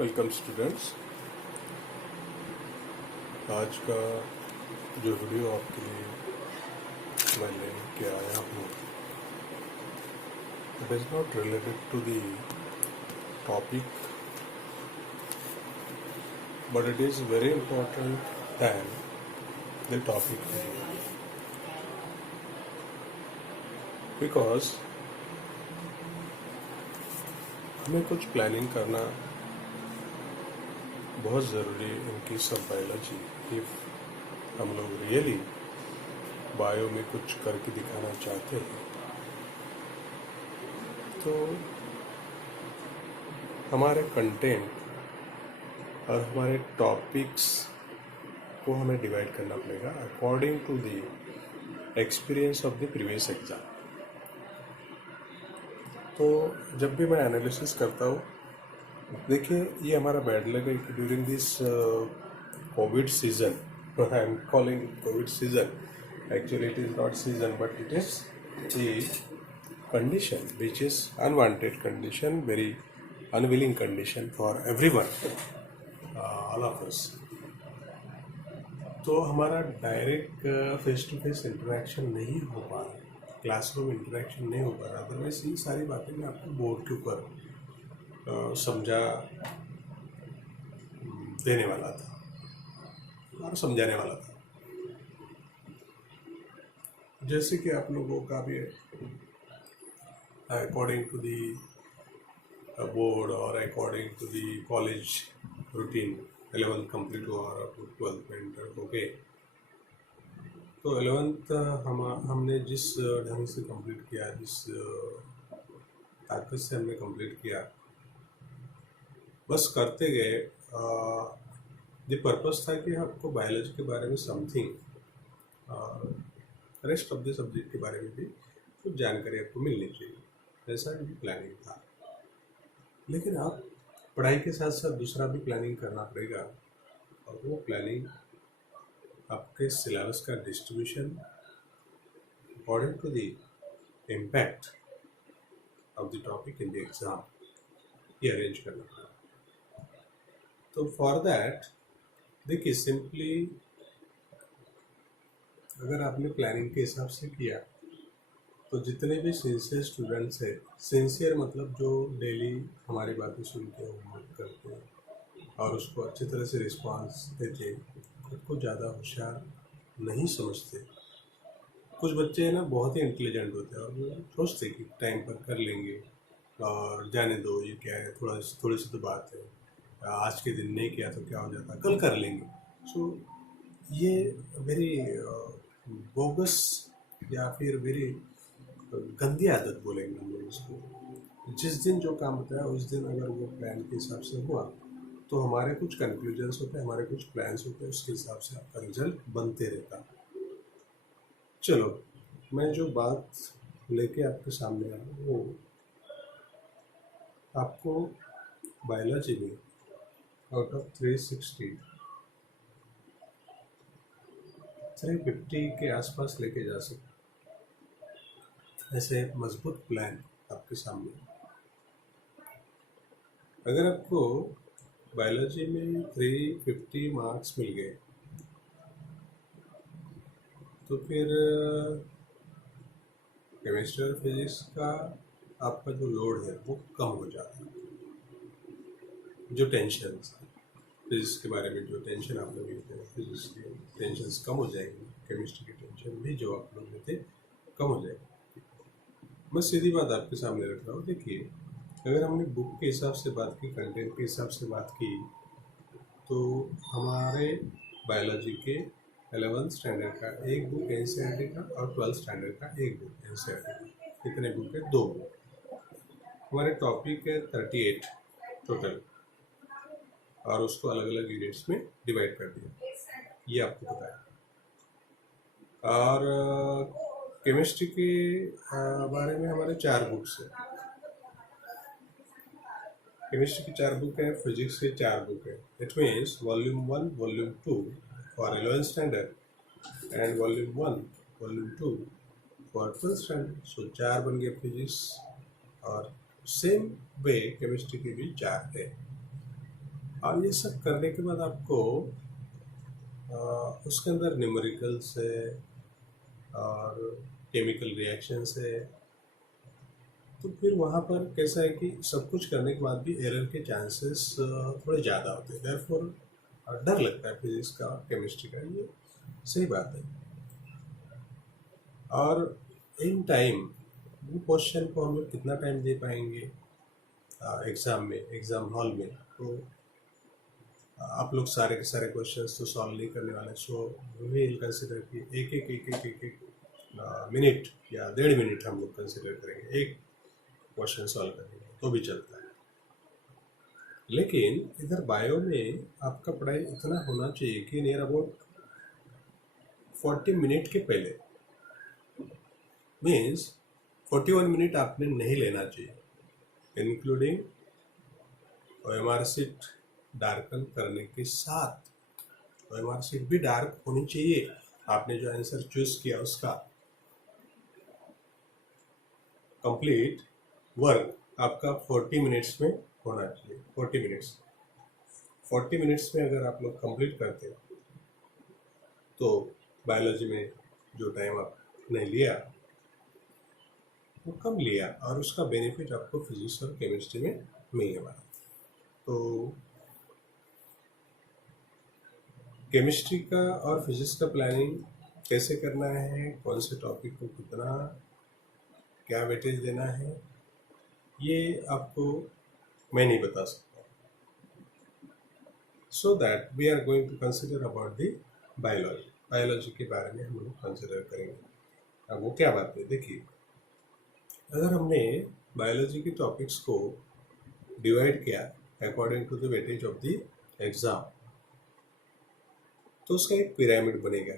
Welcome students. आज का जो वीडियो आपके लिए मैं लेके आया हूँ, it is not related to the topic, but it is very important than the topic, because हमें कुछ प्लानिंग करना बहुत ज़रूरी है इनकी सब बायोलॉजी। इफ हम लोग रियली बायो में कुछ करके दिखाना चाहते हैं तो हमारे कंटेंट और हमारे टॉपिक्स को हमें डिवाइड करना पड़ेगा according to the experience of the previous exam. तो जब भी मैं एनालिसिस करता हूँ, देखिए ये हमारा बैड लक है कि during this Covid season, I am calling Covid season, actually it is not season but it is the condition which is unwanted condition, very unwilling condition for everyone, all of us. तो हमारा direct face to face interaction नहीं हो पा रहा, classroom interaction नहीं हो पा रहा। अदरवाइज ये सारी बातें मैं आपको बोर्ड के ऊपर समझा देने वाला था और समझाने वाला था। जैसे कि आप लोगों का भी according to the board or according to the college routine 11th complete हुआ और 12th में इंटर हो गए। तो 11th हमने जिस ढंग से कंप्लीट किया, जिस ताकत से हमने कंप्लीट किया, बस करते गए। द पर्पस था कि आपको बायोलॉजी के बारे में समथिंग और रेस्ट ऑफ द सब्जेक्ट के बारे में भी कुछ जानकारी आपको मिलनी चाहिए, ऐसा भी प्लानिंग था। लेकिन आप पढ़ाई के साथ साथ दूसरा भी प्लानिंग करना पड़ेगा, और वो प्लानिंग आपके सिलेबस का distribution according to the impact of the topic in the exam, ये अरेंज करना पड़ेगा। तो फॉर दैट देखिए, सिंपली अगर आपने प्लानिंग के हिसाब से किया तो जितने भी सिंसियर स्टूडेंट्स हैं, सिंसियर मतलब जो डेली हमारी बातें सुनते हैं, होमवर्क करते हैं और उसको अच्छी तरह से रिस्पांस देते, खुद को ज़्यादा होशियार नहीं समझते। कुछ बच्चे हैं ना, बहुत ही इंटेलिजेंट होते हैं और वो सोचते कि टाइम पर कर लेंगे और जाने दो, ये क्या है, थोड़ी सी तो बात है, आज के दिन नहीं किया तो क्या हो जाता, कल कर लेंगे। सो ये वेरी बोगस या फिर वेरी गंदी आदत बोलेंगे हम लोग इसको। जिस दिन जो काम होता है उस दिन अगर वो प्लान के हिसाब से हुआ तो हमारे कुछ कंक्लूजन्स होते हैं, हमारे कुछ प्लान्स होते हैं, उसके हिसाब से आपका रिजल्ट बनते रहता। चलो, मैं जो बात लेके आपके सामने आया वो आपको बायोलॉजी में आउट ऑफ 360 350 के आसपास लेके जा सकते, ऐसे एक मजबूत प्लान आपके सामने। अगर आपको बायोलॉजी में 350 मार्क्स मिल गए तो फिर केमिस्ट्री और फिजिक्स का आपका जो लोड है वो कम हो जाता है। जो टेंशन, फिजिक्स के बारे में जो टेंशन आप लोग लेते हैं, फिजिक्स की टेंशन कम हो जाएगी, केमिस्ट्री की टेंशन भी जो आप लोग लेते कम हो जाएगी। मैं सीधी बात आपके सामने रख रहा हूँ। देखिए, अगर हमने बुक के हिसाब से बात की, कंटेंट के हिसाब से बात की, तो हमारे बायोलॉजी के 11th स्टैंडर्ड का एक बुक एनसीईआरटी का और 12th स्टैंडर्ड का एक बुक एनसीईआरटी का, कितने बुक है? 2 बुक। हमारे टॉपिक है 38 टोटल, और उसको अलग अलग यूनिट्स में डिवाइड कर दिया, ये आपको पता है। और केमिस्ट्री के बारे में हमारे 4 बुक्स हैं। केमिस्ट्री की 4 बुक है, फिजिक्स के 4 बुक है। It means volume 1, volume 2 for 11th standard and volume 1, volume 2 for 12th standard. So 4 बन गए फिजिक्स, और सेम वे केमिस्ट्री के भी 4 है। और ये सब करने के बाद आपको उसके अंदर न्यूमेरिकल्स है और केमिकल रिएक्शंस है। तो फिर वहाँ पर कैसा है कि सब कुछ करने के बाद भी एरर के चांसेस थोड़े ज़्यादा होते हैं, देयरफॉर डर लगता है फिजिक्स का, केमिस्ट्री का। ये सही बात है। और इन टाइम वो क्वेश्चन को हम लोग कितना टाइम दे पाएंगे एग्ज़ाम में, एग्ज़ाम हॉल में। तो आप लोग सारे के सारे क्वेश्चंस तो सॉल्व नहीं करने वाले, सो वी विल कंसिडर कि एक मिनट या 1.5 मिनट हम लोग कंसिडर करेंगे एक क्वेश्चन सॉल्व करने में, तो भी चलता है। लेकिन इधर बायो में आपका पढ़ाई इतना होना चाहिए कि नियर अबाउट 40 मिनट के पहले, मीन्स 41 मिनट आपने नहीं लेना चाहिए, इंक्लूडिंग OMR शीट डार्कन करने के साथ। OMR शीट भी डार्क होनी चाहिए, आपने जो आंसर चूज किया उसका कंप्लीट वर्क आपका 40 मिनट्स में होना चाहिए। 40 मिनट्स में अगर आप लोग कंप्लीट करते हो तो बायोलॉजी में जो टाइम आपने लिया वो कम लिया, और उसका बेनिफिट आपको फिजिक्स और केमिस्ट्री में मिलने वाला। तो केमिस्ट्री का और फिजिक्स का प्लानिंग कैसे करना है, कौन से टॉपिक को कितना क्या वेटेज देना है, ये आपको मैं नहीं बता सकता। So that we are going to consider about the biology के बारे में हम लोग कंसिडर करेंगे। अब वो क्या बात है, देखिए, अगर हमने बायोलॉजी के टॉपिक्स को डिवाइड किया according to the weightage of the exam, तो उसका एक पिरामिड बनेगा।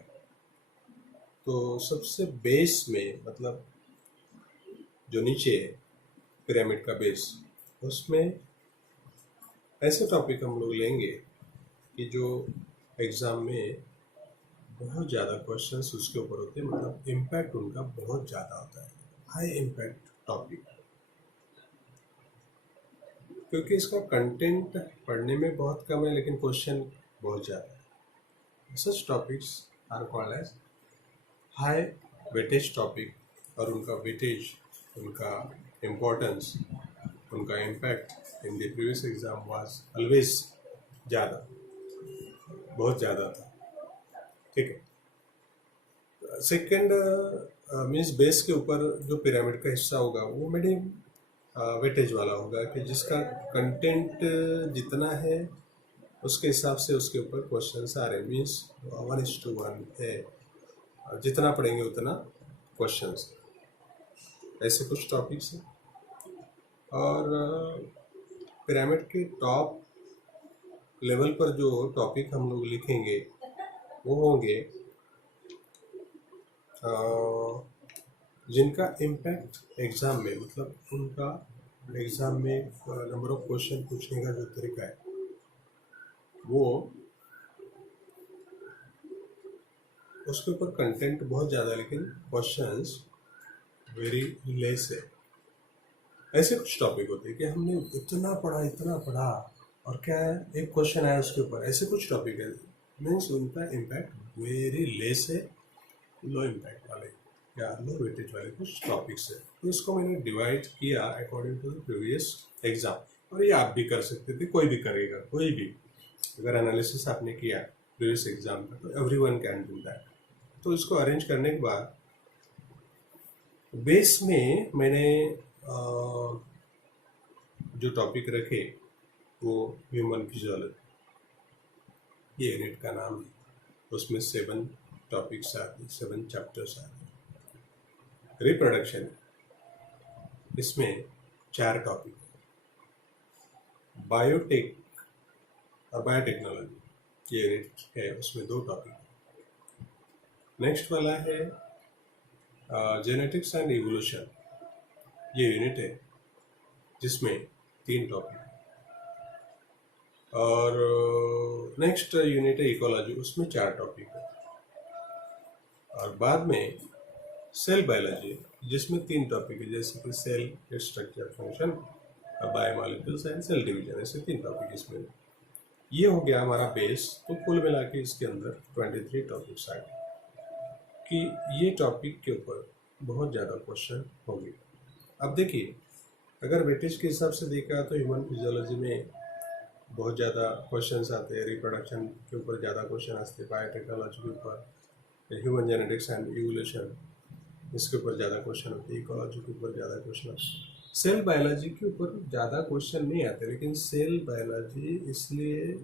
तो सबसे बेस में, मतलब जो नीचे है पिरामिड का बेस, उसमें ऐसे टॉपिक हम लोग लेंगे कि जो एग्ज़ाम में बहुत ज़्यादा क्वेश्चंस उसके ऊपर होते हैं, मतलब इम्पैक्ट उनका बहुत ज़्यादा होता है, हाई इम्पैक्ट टॉपिक, क्योंकि इसका कंटेंट पढ़ने में बहुत कम है लेकिन क्वेश्चन बहुत ज़्यादा है। Such topics are called as high weightage topic, और उनका वेटेज, उनका इम्पोर्टेंस, उनका impact in the previous exam was always ज़्यादा, बहुत ज़्यादा था। ठीक है। सेकेंड मीन्स बेस के ऊपर जो पिरामिड का हिस्सा होगा वो मीडियम वेटेज वाला होगा, कि जिसका कंटेंट जितना है उसके हिसाब से उसके ऊपर क्वेश्चन आ रहे, मीन्स 1:1 है, जितना पढ़ेंगे उतना क्वेश्चन। ऐसे कुछ टॉपिक्स हैं। और पिरामिड के टॉप लेवल पर जो टॉपिक हम लोग लिखेंगे वो होंगे जिनका इम्पैक्ट एग्ज़ाम में, मतलब उनका एग्ज़ाम में नंबर ऑफ क्वेश्चन पूछने का जो तरीका है वो, उसके ऊपर कंटेंट बहुत ज़्यादा लेकिन क्वेश्चंस वेरी लेस है। ऐसे कुछ टॉपिक होते हैं कि हमने इतना पढ़ा और क्या है, एक क्वेश्चन आया उसके ऊपर। ऐसे कुछ टॉपिक है मीन्स उनका इम्पैक्ट वेरी लेस है, लो इम्पैक्ट वाले या लो वेटेज वाले कुछ टॉपिक्स है। तो इसको मैंने डिवाइड किया according to the previous exam. और ये आप भी कर सकते थे, कोई भी करेगा, कोई भी अगर एनालिसिस आपने किया प्रीवियस एग्जाम का, तो एवरीवन कैन डू दैट। तो इसको अरेंज करने के बाद बेस में मैंने जो टॉपिक रखे वो ह्यूमन फिजियोलॉजी, ये यूनिट का नाम है। उसमें 7 टॉपिक्स आते हैं, 7 चैप्टर्स आते हैं। रिप्रोडक्शन, इसमें 4 टॉपिक। बायोटेक और बायोटेक्नोलॉजी ये यूनिट है, उसमें 2 टॉपिक। नेक्स्ट वाला है जेनेटिक्स एंड इवोल्यूशन, ये यूनिट है जिसमें 3 टॉपिक। और नेक्स्ट यूनिट है इकोलॉजी, उसमें 4 टॉपिक है। और बाद में सेल बायोलॉजी, जिसमें 3 टॉपिक है, जैसे कि cell structure, function, biomolecules and cell division, ऐसे 3 टॉपिक इसमें। ये हो गया हमारा बेस। तो कुल मिला के इसके अंदर 23 टॉपिक्स आ गए कि ये टॉपिक के ऊपर बहुत ज़्यादा क्वेश्चन होंगे। अब देखिए, अगर वेटेज के हिसाब से देखा तो ह्यूमन फिजियोलॉजी में बहुत ज़्यादा क्वेश्चंस आते हैं, रिप्रोडक्शन के ऊपर ज़्यादा क्वेश्चन आते हैं, बायोटेक्नोलॉजी के ऊपर, ह्यूमन जेनेटिक्स एंड इवोल्यूशन इसके ऊपर ज़्यादा क्वेश्चन होते हैं, इकोलॉजी के ऊपर ज़्यादा क्वेश्चन आते हैं। सेल बायोलॉजी के ऊपर ज़्यादा क्वेश्चन नहीं आते, लेकिन सेल बायोलॉजी इसलिए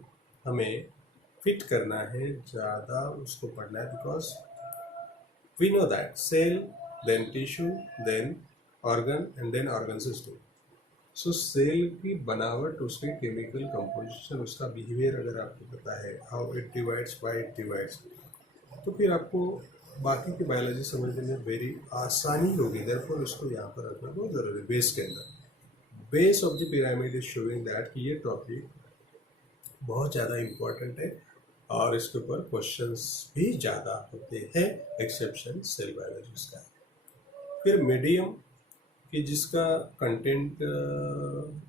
हमें फिट करना है, ज़्यादा उसको पढ़ना है, because we know that cell then tissue then organ and then organ system. So cell की बनावट, उसकी केमिकल कंपोजिशन, उसका बिहेवियर अगर आपको पता है, how it divides, why it divides, तो फिर आपको बाकी की बायोलॉजी समझने में वेरी आसानी होगी। देयरफॉर उसको यहाँ पर रखना बहुत ज़रूरी है। बेस के अंदर base of the pyramid is showing that कि ये टॉपिक बहुत ज़्यादा इम्पोर्टेंट है और इसके ऊपर क्वेश्चंस भी ज़्यादा होते हैं, एक्सेप्शन सेल बायोलॉजी का। फिर मीडियम कि जिसका कंटेंट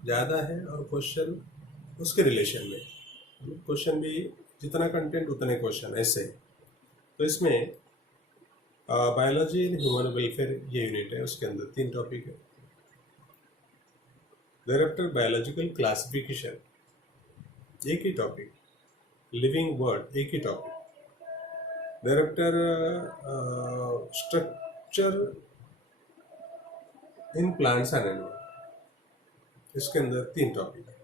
ज़्यादा है और क्वेश्चन उसके रिलेशन में, क्वेश्चन भी जितना कंटेंट उतने क्वेश्चन, ऐसे। तो इसमें बायोलॉजी एंड ह्यूमन वेलफेयर ये यूनिट है, उसके अंदर 3 टॉपिक है। डायरेक्टर बायोलॉजिकल क्लासिफिकेशन एक ही टॉपिक, लिविंग वर्ड एक ही topic, director structure in plants and animal, इसके अंदर 3 टॉपिक है।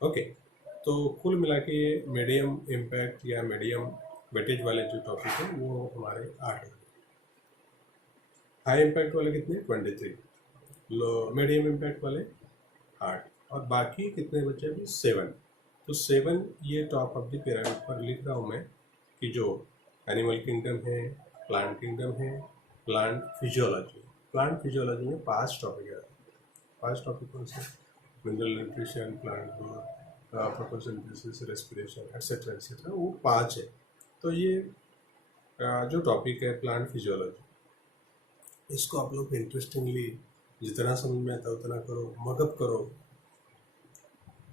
ओके, तो कुल मिला के मीडियम इम्पैक्ट या मीडियम वेटेज वाले जो टॉपिक है वो हमारे 8 है। हाई इम्पैक्ट वाले कितने? 23। लो मीडियम इम्पैक्ट वाले 8 और बाकी कितने बचे अभी? 7। तो 7 ये टॉप ऑफ द पिरामिड पर लिख रहा हूँ मैं कि जो एनिमल किंगडम है, प्लांट किंगडम है, प्लांट फिजियोलॉजी। प्लांट फिजियोलॉजी में 5 टॉपिक है। 5 टॉपिक कौन से? Mineral nutrition, plant growth, photosynthesis, respiration, etcetera etcetera, वो 5 है। तो ये जो टॉपिक है प्लांट फिजियोलॉजी, इसको आप लोग इंटरेस्टिंगली जितना समझ में आता है उतना करो, मगअप करो,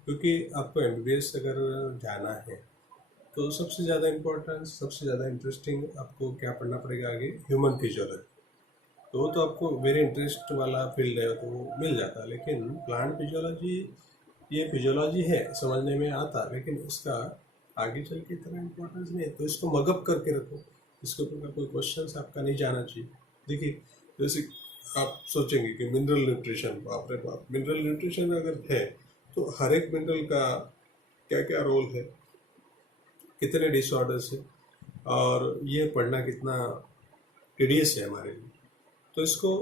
क्योंकि आपको एमबीबीएस अगर जाना है तो सबसे ज़्यादा इम्पोर्टेंस, सबसे ज़्यादा इंटरेस्टिंग आपको क्या पढ़ना पड़ेगा आगे? Human physiology. तो वो तो आपको वेरी इंटरेस्ट वाला फील्ड है तो वो मिल जाता है, लेकिन प्लांट फिजियोलॉजी ये फिजियोलॉजी है, समझने में आता, लेकिन इसका आगे चल के इतना इम्पोर्टेंस नहीं है। तो इसको मगअप करके रखो, इसके ऊपर का कोई क्वेश्चन आपका नहीं जाना चाहिए। देखिए, जैसे आप सोचेंगे कि मिनरल न्यूट्रिशन, बाप रे बाप, मिनरल न्यूट्रिशन अगर है तो हर एक मिनरल का क्या क्या रोल है, कितने डिसऑर्डर्स है, और ये पढ़ना कितना टीडियस है हमारे लिए। तो इसको,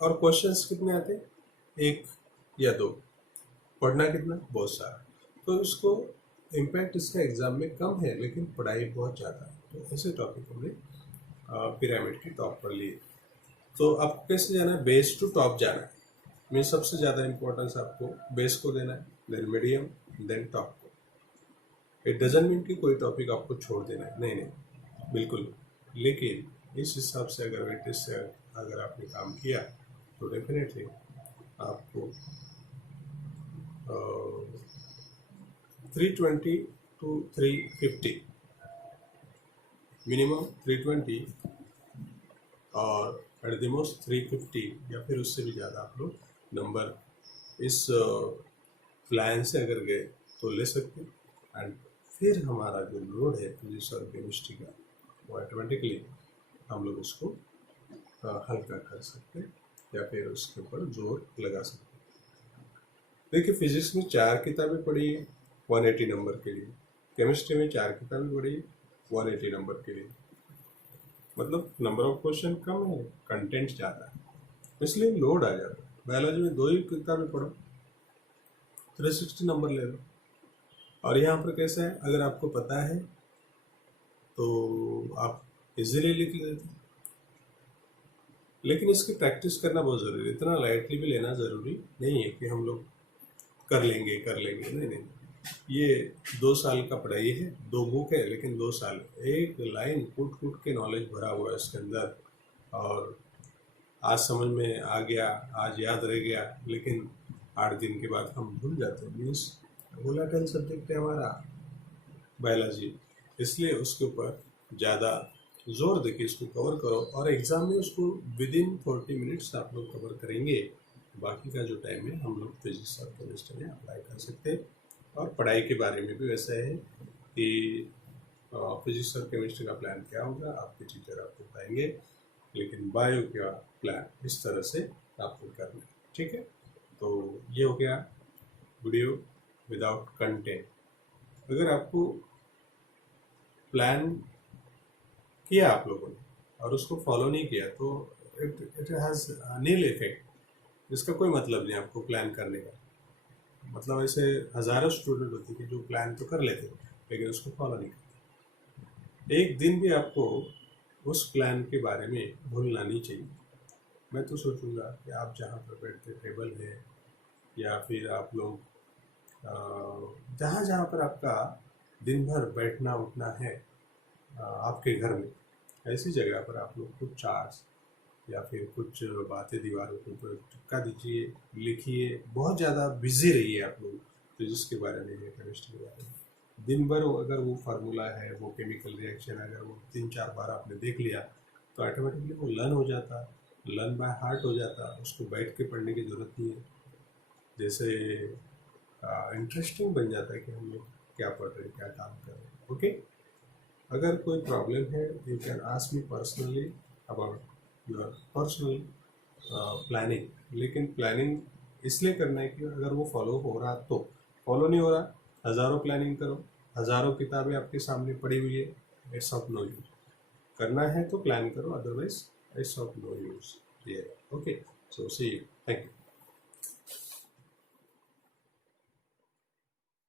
और क्वेश्चंस कितने आते हैं? 1 या 2, पढ़ना कितना? बहुत सारा। तो इसको इम्पैक्ट इसका एग्जाम में कम है, लेकिन पढ़ाई बहुत ज़्यादा है। तो ऐसे टॉपिक हमने पिरामिड की टॉप पर लिए। तो आपको कैसे जाना है? बेस टू टॉप जाना है। मैं सबसे ज़्यादा इम्पोर्टेंस आपको बेस को देना है, देन मीडियम, देन टॉप को। इट डजंट मीन कि कोई टॉपिक आपको छोड़ देना है, नहीं नहीं, बिल्कुल। लेकिन इस हिसाब से अगर वेटेज से अगर आपने काम किया तो डेफिनेटली आपको 320 to 350, मिनिमम 320 और एट द मोस्ट 350 या फिर उससे भी ज़्यादा आप लोग नंबर इस प्लान से अगर गए तो ले सकते हैं। एंड फिर हमारा जो लोड है फिजिक्स और केमिस्ट्री का, वो ऑटोमेटिकली हम लोग उसको हल्का कर सकते हैं या फिर उसके ऊपर जोर लगा सकते हैं। देखिए, फिजिक्स में 4 किताबें पढ़ी 180 नंबर के लिए, केमिस्ट्री में 4 किताबें पढ़ी 180 नंबर के लिए, मतलब नंबर ऑफ क्वेश्चन कम है, कंटेंट ज़्यादा है, इसलिए लोड आ जाता है। बायोलॉजी में 2 ही किताबें पढ़ो, 360 नंबर ले लो। और यहाँ पर कैसा है, अगर आपको पता है तो आप इजीली लिख लेते, लेकिन इसकी प्रैक्टिस करना बहुत ज़रूरी है। इतना लाइटली भी लेना ज़रूरी नहीं है कि हम लोग कर लेंगे, नहीं नहीं। ये 2 साल का पढ़ाई है, 2 बुक है, लेकिन 2 साल, एक लाइन कूट कूट के नॉलेज भरा हुआ है इसके अंदर। और आज समझ में आ गया, आज याद रह गया, लेकिन 8 दिन के बाद हम भूल जाते हैं। मीन्स वोलाटाइल सब्जेक्ट है हमारा बायोलॉजी, इसलिए उसके ऊपर ज़्यादा जोर देके इसको कवर करो और एग्ज़ाम में उसको विदिन 40 मिनट्स आप लोग कवर करेंगे। बाकी का जो टाइम है हम लोग फिजिक्स और केमिस्ट्री में अप्लाई कर सकते हैं। और पढ़ाई के बारे में भी वैसा है कि फिजिक्स और केमिस्ट्री का प्लान क्या होगा आपके टीचर आपको बताएंगे, लेकिन बायो का प्लान इस तरह से आपको करना है। ठीक है, तो ये हो गया वीडियो विदाउट कंटेंट। अगर आपको प्लान किया आप लोगों ने और उसको फॉलो नहीं किया तो इट हैज़ नील इफेक्ट। इसका कोई मतलब नहीं आपको प्लान करने का। मतलब ऐसे हज़ारों स्टूडेंट होते कि जो प्लान तो कर लेते लेकिन उसको फॉलो नहीं करते। एक दिन भी आपको उस प्लान के बारे में भूलना नहीं चाहिए। मैं तो सोचूंगा कि आप जहाँ पर बैठते टेबल है या फिर आप लोग जहाँ जहाँ पर आपका दिन भर बैठना उठना है आपके घर में, ऐसी जगह पर आप लोग कुछ चार्ट्स या फिर कुछ बातें दीवारों के ऊपर चिपका दीजिए, लिखिए। बहुत ज़्यादा बिजी रहिए आप लोग फिजिक्स के बारे में या केमिस्ट्री के बारे में। दिन भर अगर वो फार्मूला है, वो केमिकल रिएक्शन अगर वो 3-4 बार आपने देख लिया तो ऑटोमेटिकली वो लर्न हो जाता, लर्न बाय हार्ट हो जाता। उसको बैठ के पढ़ने की ज़रूरत नहीं है। जैसे इंटरेस्टिंग बन जाता है कि हम लोग क्या पढ़ रहे हैं, क्या काम कर रहे हैं। ओके, अगर कोई प्रॉब्लम है you can ask me personally about your personal planning. लेकिन प्लानिंग इसलिए करना है कि अगर वो फॉलो हो रहा तो, फॉलो नहीं हो रहा हज़ारों प्लानिंग करो, हज़ारों किताबें आपके सामने पड़ी हुई है, इट्स ऑफ नो यूज। करना है तो प्लान करो, otherwise it's of no use. Okay, so see you, thank you.